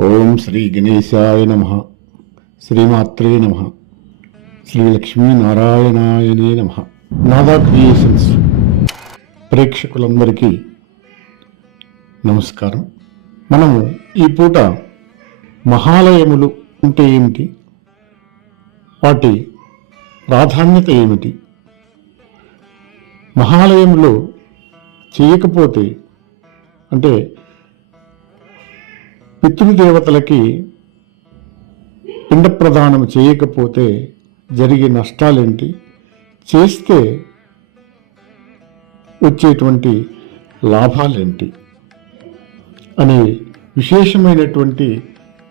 ఓం శ్రీ గణేశాయ నమ. శ్రీమాత్రే నమ. శ్రీ లక్ష్మీనారాయణాయనే నమ. నాదా క్రియేషన్స్. ప్రేక్షకులందరికీ నమస్కారం. మనము ఈ పూట మహాలయములు అంటే ఏమిటి? వాటి ప్రాధాన్యత ఏమిటి? మహాలయములు చేయకపోతే అంటే పితృదేవతలకి పిండ ప్రదానం చేయకపోతే జరిగే నష్టాలేంటి? చేస్తే వచ్చేటువంటి లాభాలేంటి? అనే విశేషమైనటువంటి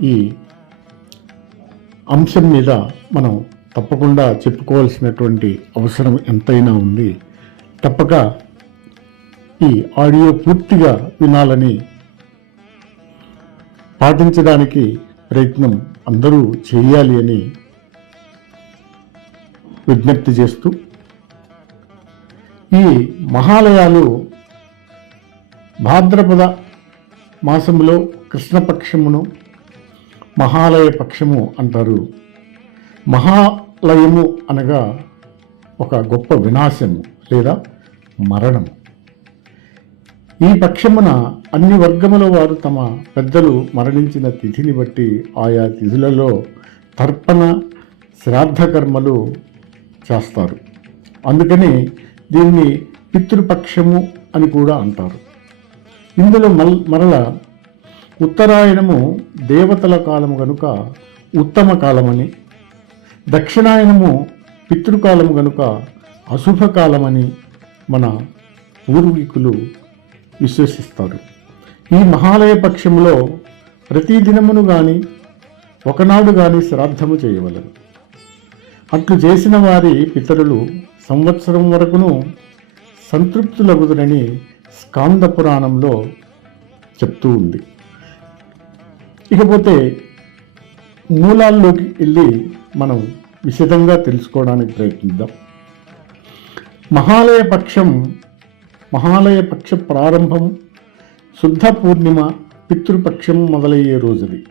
ఈ అంశం మీద మనం తప్పకుండా చెప్పుకోవాల్సినటువంటి అవసరం ఎంతైనా ఉంది. తప్పక ఈ ఆడియో పూర్తిగా వినాలని పాటించడానికి ప్రయత్నం అందరూ చేయాలి అని విజ్ఞప్తి చేస్తూ ఈ మహాలయాలు భాద్రపద మాసములో కృష్ణపక్షమును మహాలయ పక్షము అంటారు. మహాలయము అనగా ఒక గొప్ప వినాశము లేదా మరణము. ఈ పక్షమున అన్ని వర్గముల వారు తమ పెద్దలు మరణించిన తిథిని బట్టి ఆయా తిథులలో తర్పణ శ్రాద్ధ కర్మలు చేస్తారు. అందుకని దీన్ని పితృపక్షము అని కూడా అంటారు. ఇందులో మల్ మరల ఉత్తరాయణము దేవతల కాలము గనుక ఉత్తమ కాలమని దక్షిణాయనము పితృకాలము గనుక అశుభ కాలమని మన పూర్వీకులు విశ్వసిస్తారు ఈ మహాలయ పక్షంలో ప్రతి దినమును గాని ఒకనాడు గాని శ్రాద్ధము చేయవలరు అట్లు చేసిన వారి పితరులు సంవత్సరం వరకును సంతృప్తులగుదురని స్కాంద పురాణంలో చెప్తూ ఉంది. ఇకపోతే మూలాల్లోకి వెళ్ళి మనం విశదంగా తెలుసుకోవడానికి ప్రయత్నిద్దాం. మహాలయ పక్షం మహాలయ పక్ష ప్రారంభం శుద్ధ పూర్ణిమ పితృపక్షం మొదలయ్యే రోజుది.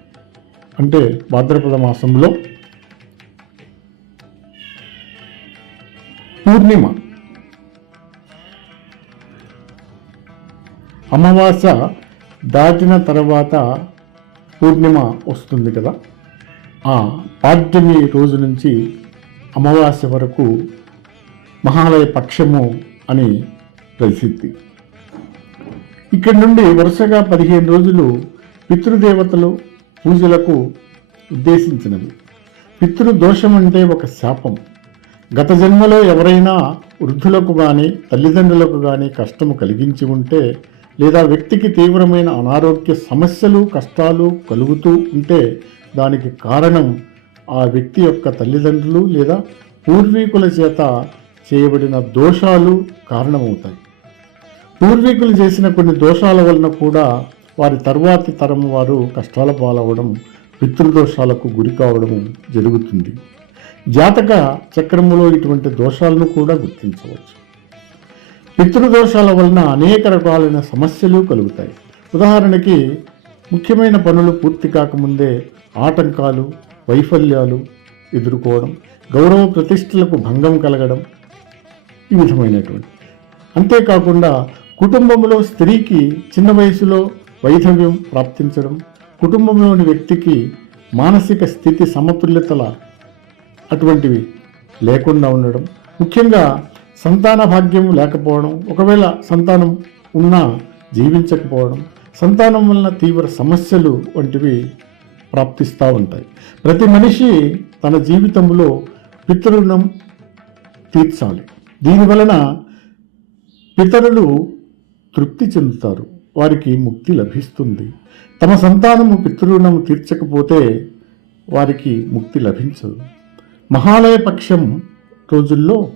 అంటే భాద్రపద మాసంలో పూర్ణిమ. అమావాస దాటిన తర్వాత పూర్ణిమ వస్తుంది కదా. ఆ పాడ్యమి రోజు నుంచి అమావాస్య వరకు మహాలయ పక్షము అని ప్రసిద్ధి. ఇక్కడి నుండి వరుసగా పదిహేను రోజులు పితృదేవతలు పూజలకు ఉద్దేశించినవి. పితృదోషం అంటే ఒక శాపం. గత జన్మలో ఎవరైనా వృద్ధులకు కానీ తల్లిదండ్రులకు కానీ కష్టము కలిగించి ఉంటే లేదా వ్యక్తికి తీవ్రమైన అనారోగ్య సమస్యలు కష్టాలు కలుగుతూ ఉంటే దానికి కారణం ఆ వ్యక్తి యొక్క తల్లిదండ్రులు లేదా పూర్వీకుల చేత చేయబడిన దోషాలు కారణమవుతాయి. పూర్వీకులు చేసిన కొన్ని దోషాల వలన కూడా వారి తర్వాతి తరం వారు కష్టాల పాలవడం పితృదోషాలకు గురి కావడం జరుగుతుంది. జాతక చక్రములో ఇటువంటి దోషాలను కూడా గుర్తించవచ్చు. పితృదోషాల వలన అనేక రకాలైన సమస్యలు కలుగుతాయి. ఉదాహరణకి ముఖ్యమైన పనులు పూర్తి కాకముందే ఆటంకాలు వైఫల్యాలు ఎదుర్కోవడం గౌరవ ప్రతిష్టలకు భంగం కలగడం ఈ విధమైనటువంటి. అంతేకాకుండా కుటుంబంలో స్త్రీకి చిన్న వయసులో వైధవ్యం ప్రాప్తించడం కుటుంబంలోని వ్యక్తికి మానసిక స్థితి సమతుల్యతల అటువంటివి లేకుండా ఉండడం ముఖ్యంగా సంతాన భాగ్యం లేకపోవడం ఒకవేళ సంతానం ఉన్నా జీవించకపోవడం సంతానం వలన తీవ్ర సమస్యలు వంటివి ప్రాప్తిస్తూ ఉంటాయి. ప్రతి మనిషి తన జీవితంలో పితృణం తీర్చాలి. దీనివలన పితరులు తృప్తి చెందుతారు. వారికి ముక్తి లభిస్తుంది. తమ సంతానము పితృణము తీర్చకపోతే వారికి ముక్తి లభించదు. మహాలయ పక్షం రోజుల్లో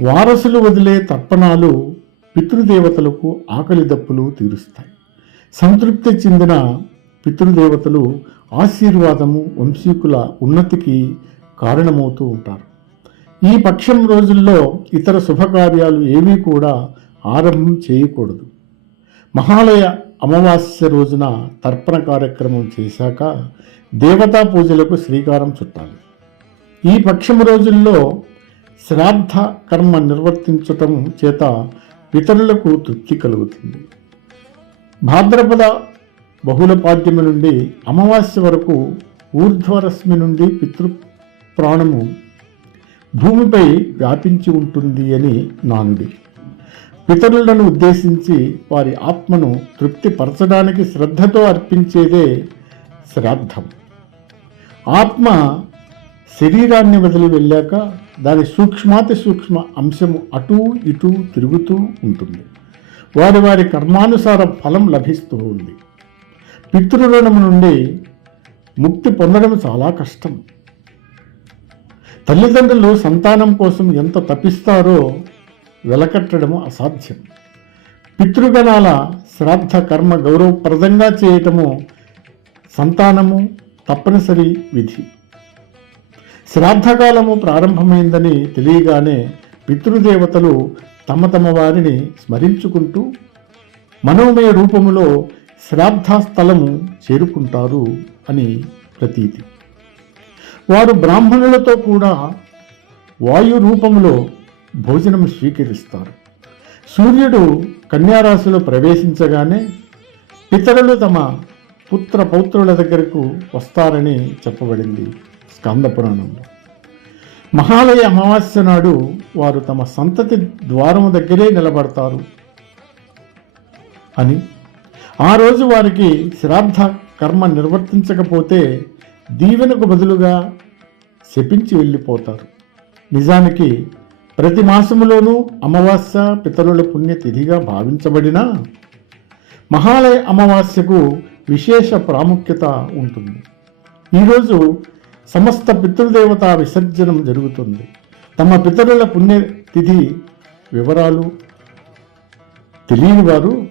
వారసులు వదిలే తర్పణాలు పితృదేవతలకు ఆకలి దప్పులు తీరుస్తాయి. సంతృప్తి చెందిన పితృదేవతలు ఆశీర్వాదము వంశీకుల ఉన్నతికి కారణమవుతూ ఉంటారు. ఈ పక్షం రోజుల్లో ఇతర శుభకార్యాలు ఏమీ కూడా ఆరంభం చేయకూడదు. మహాలయ అమావాస్య రోజున తర్పణ కార్యక్రమం చేశాక దేవతా పూజలకు శ్రీకారం చుట్టాలి. ఈ పక్షము రోజుల్లో శ్రాద్ధ కర్మ నిర్వర్తించటం చేత పితరులకు తృప్తి కలుగుతుంది. భాద్రపద బహుళపాద్యము నుండి అమావాస్య వరకు ఊర్ధ్వరశ్మి నుండి పితృ ప్రాణము భూమిపై వ్యాపించి ఉంటుంది అని నానుడి. పితరులను ఉద్దేశించి వారి ఆత్మను తృప్తిపరచడానికి శ్రద్ధతో అర్పించేదే శ్రాద్ధం. ఆత్మ శరీరాన్ని వదిలి వెళ్ళాక దాని సూక్ష్మాతి సూక్ష్మ అంశము అటూ ఇటూ తిరుగుతూ ఉంటుంది. వారి వారి కర్మానుసార ఫలం లభిస్తూ ఉంది. పితృరుణం నుండి ముక్తి పొందడం చాలా కష్టం. తల్లిదండ్రులు సంతానం కోసం ఎంత తపిస్తారో వెలకట్టడము అసాధ్యం. పితృగణాల శ్రాద్ధ కర్మ గౌరవప్రదంగా చేయటము సంతానము తప్పనిసరి విధి. శ్రాద్ధకాలము ప్రారంభమైందని తెలియగానే పితృదేవతలు తమ తమ వారిని స్మరించుకుంటూ మనోమయ రూపములో శ్రాద్ధస్థలము చేరుకుంటారు అని ప్రతీతి. వారు బ్రాహ్మణులతో కూడా వాయు రూపములో భోజనం స్వీకరిస్తారు. సూర్యుడు కన్యారాశిలో ప్రవేశించగానే పితరులు తమ పుత్ర పౌత్రుల దగ్గరకు వస్తారని చెప్పబడింది స్కంద పురాణంలో. మహాలయ అమావాస్య నాడు వారు తమ సంతతి ద్వారం దగ్గరే నిలబడతారు అని. ఆ రోజు వారికి శ్రాద్ధ కర్మ నిర్వర్తించకపోతే దీవెనకు బదులుగా శపించి వెళ్ళిపోతారు. నిజానికి ప్రతి మాసములోనూ అమావాస్య పితరుల పుణ్యతిథిగా భావించబడిన మహాలయ అమావాస్యకు విశేష ప్రాముఖ్యత ఉంటుంది. ఈరోజు సమస్త పితృదేవత విసర్జనం జరుగుతుంది. తమ పితరుల పుణ్యతిథి వివరాలు తెలియని వారు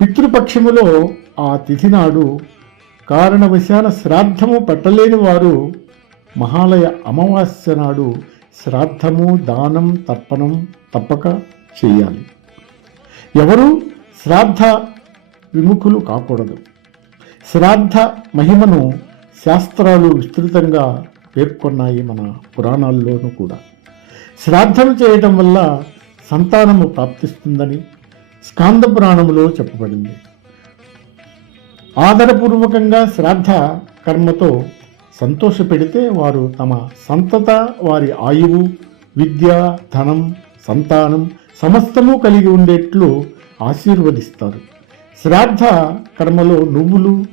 పితృపక్షములో ఆ తిథి నాడు కారణవశాన శ్రాద్ధము పట్టలేని వారు మహాలయ అమావాస్య నాడు శ్రాద్ధము దానం తర్పణం తప్పక చేయాలి. ఎవరు శ్రాద్ధ విముఖులు కాకూడదు. శ్రాద్ధ మహిమను శాస్త్రాలు విస్తృతంగా పేర్కొన్నాయి మన పురాణాల్లోనూ కూడా. శ్రాద్ధం చేయటం వల్ల సంతానము ప్రాప్తిస్తుందని స్కాంద పురాణములో చెప్పబడింది. ఆదరపూర్వకంగా శ్రాద్ధ కర్మతో సంతోషపెడితే వారు తమ సంతత వారి ఆయువు విద్య ధనం సంతానం సమస్తము కలిగి ఉండేట్లు ఆశీర్వదిస్తారు. శ్రాద్ధ కర్మలో నువ్వులు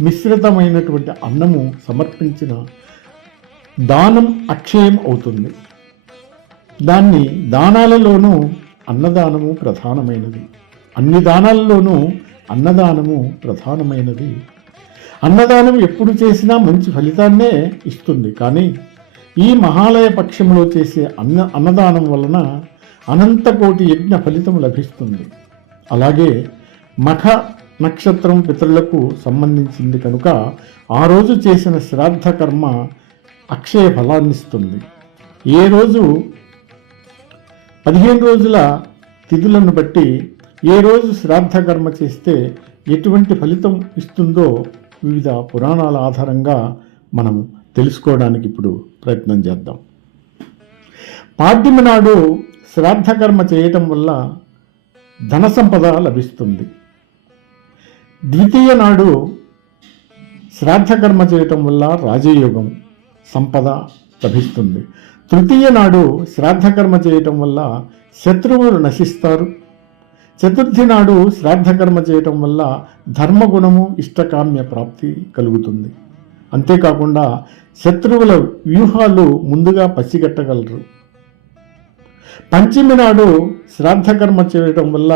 మిశ్రితమైనటువంటి అన్నము సమర్పించిన దానం అక్షయం అవుతుంది. దాన్ని దానాలలోనూ అన్నదానము ప్రధానమైనది. అన్ని దానాలలోనూ అన్నదానము ప్రధానమైనది. అన్నదానం ఎప్పుడు చేసినా మంచి ఫలితాన్నే ఇస్తుంది. కానీ ఈ మహాలయ పక్షంలో చేసే అన్న అన్నదానం వలన అనంతకోటి యజ్ఞ ఫలితం లభిస్తుంది. అలాగే మఖ నక్షత్రం పితరులకు సంబంధించింది కనుక ఆ రోజు చేసిన శ్రాద్ధ కర్మ అక్షయ ఫలాన్నిస్తుంది. ఏ రోజు? పదిహేను రోజుల తిథులను బట్టి ఏ రోజు శ్రాద్ధ కర్మ చేస్తే ఎటువంటి ఫలితం ఇస్తుందో వివిధ పురాణాల ఆధారంగా మనం తెలుసుకోవడానికి ఇప్పుడు ప్రయత్నం చేద్దాం. పాడ్యమి నాడు చేయటం వల్ల ధన సంపద లభిస్తుంది. ద్వితీయ నాడు శ్రాద్ధకర్మ చేయటం వల్ల రాజయోగం సంపద లభిస్తుంది. తృతీయ నాడు శ్రాద్ధకర్మ చేయటం వల్ల శత్రువులు నశిస్తారు. చతుర్థి నాడు శ్రాద్ధకర్మ చేయటం వల్ల ధర్మగుణము ఇష్టకామ్య ప్రాప్తి కలుగుతుంది. అంతేకాకుండా శత్రువుల వ్యూహాలు ముందుగా పసిగట్టగలరు. పంచమి నాడు శ్రాద్ధకర్మ చేయటం వల్ల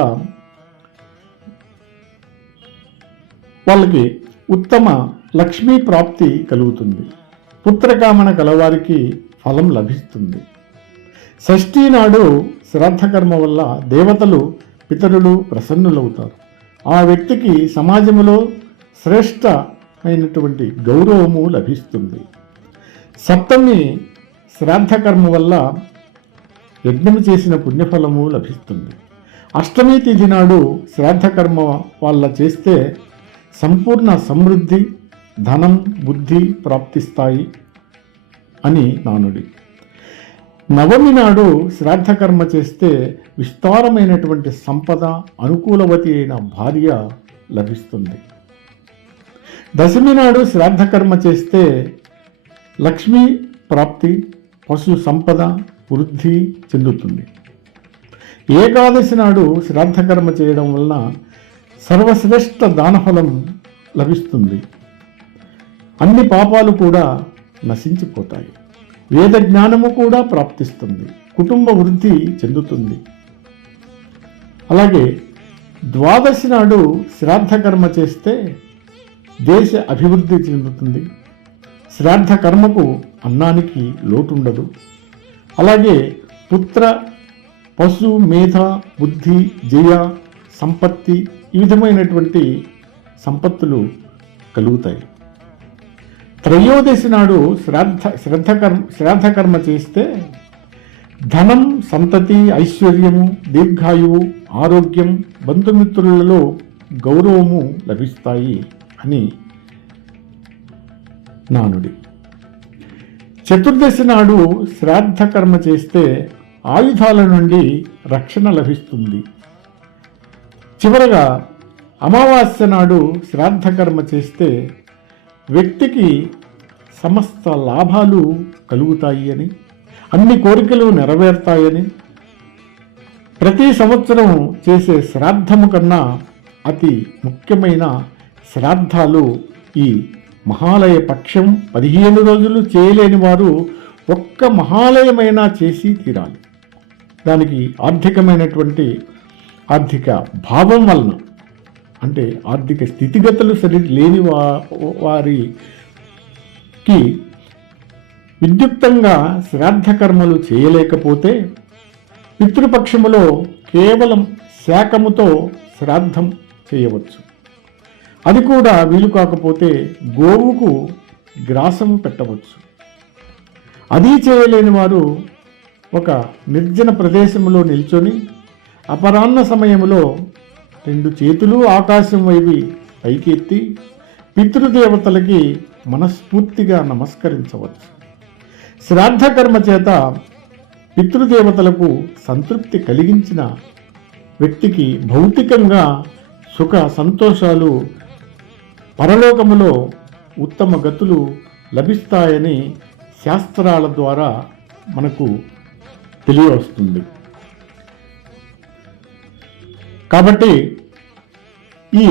వాళ్ళకి ఉత్తమ లక్ష్మీ ప్రాప్తి కలుగుతుంది. పుత్రకామన కలవారికి ఫలం లభిస్తుంది. షష్ఠీ నాడు శ్రాద్ధకర్మ వల్ల దేవతలు పితరులు ప్రసన్నులవుతారు. ఆ వ్యక్తికి సమాజంలో శ్రేష్టమైనటువంటి గౌరవము లభిస్తుంది. సప్తమి శ్రాద్ధకర్మ వల్ల యజ్ఞం చేసిన పుణ్యఫలము లభిస్తుంది. అష్టమి తిథి నాడు శ్రాద్ధకర్మ వాళ్ళ చేస్తే సంపూర్ణ సమృద్ధి ధనం బుద్ధి ప్రాప్తిస్తాయి అని నానుడి. నవమి నాడు శ్రాద్ధకర్మ చేస్తే విస్తారమైనటువంటి సంపద అనుకూలవతి అయిన భార్య లభిస్తుంది. దశమి నాడు శ్రాద్ధకర్మ చేస్తే లక్ష్మీ ప్రాప్తి పశు సంపద వృద్ధి చెందుతుంది. ఏకాదశి నాడు శ్రాద్ధకర్మ చేయడం వలన సర్వశ్రేష్ఠ దానఫలం లభిస్తుంది. అన్ని పాపాలు కూడా నశించిపోతాయి. వేద జ్ఞానము కూడా ప్రాప్తిస్తుంది. కుటుంబ వృద్ధి చెందుతుంది. అలాగే ద్వాదశి నాడు శ్రాద్ధకర్మ చేస్తే దేశ అభివృద్ధి చెందుతుంది. శ్రాద్ధ కర్మకు అన్నానికి లోటుండదు. అలాగే పుత్ర పశు మేధ బుద్ధి జయ సంపత్తి ఈ విధమైనటువంటి సంపత్తులు కలుగుతాయి. త్రయోదశి నాడు శ్రాద్ధ శ్రద్ధకర్మ శ్రాద్ధకర్మ చేస్తే ధనం సంతతి ఐశ్వర్యము దీర్ఘాయువు ఆరోగ్యం బంధుమిత్రులలో గౌరవము లభిస్తాయి అని నానుడి. చతుర్దశి నాడు శ్రాద్ధకర్మ చేస్తే ఆయుధాల నుండి రక్షణ లభిస్తుంది. చివరగా అమావాస్య నాడు శ్రాద్ధకర్మ చేస్తే వ్యక్తికి సమస్త లాభాలు కలుగుతాయి అని అన్ని కోరికలు నెరవేరుతాయని ప్రతి సంవత్సరం చేసే శ్రాద్ధము కన్నా అతి ముఖ్యమైన శ్రాద్ధాలు ఈ మహాలయ పక్షం పదిహేను రోజులు చేయలేని వారు ఒక్క మహాలయమైనా చేసి తీరాలి. దానికి ఆర్థికమైనటువంటి ఆర్థిక భావం వలన అంటే ఆర్థిక స్థితిగతులు సరి లేని వా వారికి విద్యుక్తంగా శ్రాద్ధ కర్మలు చేయలేకపోతే పితృపక్షములో కేవలం శాకముతో శ్రాద్ధం చేయవచ్చు. అది కూడా వీలు కాకపోతే గోవుకు గ్రాసము పెట్టవచ్చు. అది చేయలేని వారు ఒక నిర్జన ప్రదేశంలో నిల్చొని అపరాహ్న సమయంలో రెండు చేతులు ఆకాశం వైపు పైకెత్తి పితృదేవతలకి మనస్ఫూర్తిగా నమస్కరించవచ్చు. శ్రాద్ధకర్మ చేత పితృదేవతలకు సంతృప్తి కలిగించిన వ్యక్తికి భౌతికంగా సుఖ సంతోషాలు పరలోకములో ఉత్తమ గతులు లభిస్తాయని శాస్త్రాల ద్వారా మనకు తెలియవస్తుంది. కాబట్టి ఈ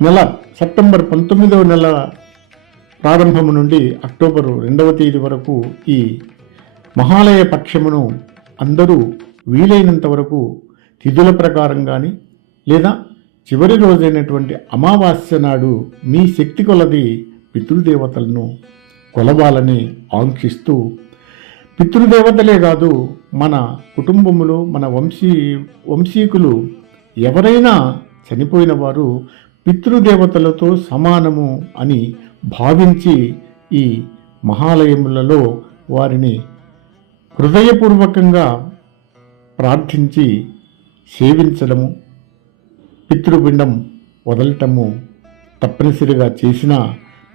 నెల సెప్టెంబర్ పంతొమ్మిదవ నెల ప్రారంభము నుండి అక్టోబరు రెండవ తేదీ వరకు ఈ మహాలయ పక్షమును అందరూ వీలైనంత వరకు తిథుల ప్రకారం కానీ లేదా చివరి రోజైనటువంటి అమావాస్య నాడు మీ శక్తి కొలది పితృదేవతలను కొలవాలని ఆంక్షిస్తూ పితృదేవతలే కాదు మన కుటుంబములో మన వంశీ వంశీకులు ఎవరైనా చనిపోయిన వారు పితృదేవతలతో సమానము అని భావించి ఈ మహాలయములలో వారిని హృదయపూర్వకంగా ప్రార్థించి సేవించడము పితృపిండం వదలటము తప్పనిసరిగా చేసిన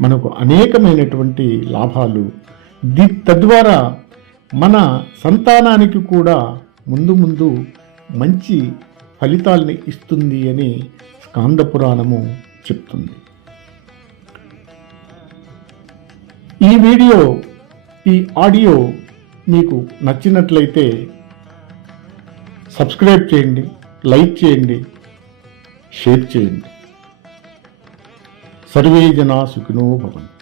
మనకు అనేకమైనటువంటి లాభాలు. ది తద్వారా మన సంతానానికి కూడా ముందు ముందు మంచి ఫలితాల్ని ఇస్తుంది అని స్కాంద పురాణము చెప్తుంది. ఈ వీడియో ఈ ఆడియో మీకు నచ్చినట్లయితే సబ్స్క్రైబ్ చేయండి లైక్ చేయండి షేర్ చేయండి. సర్వే జనా సుఖినో భవంతు.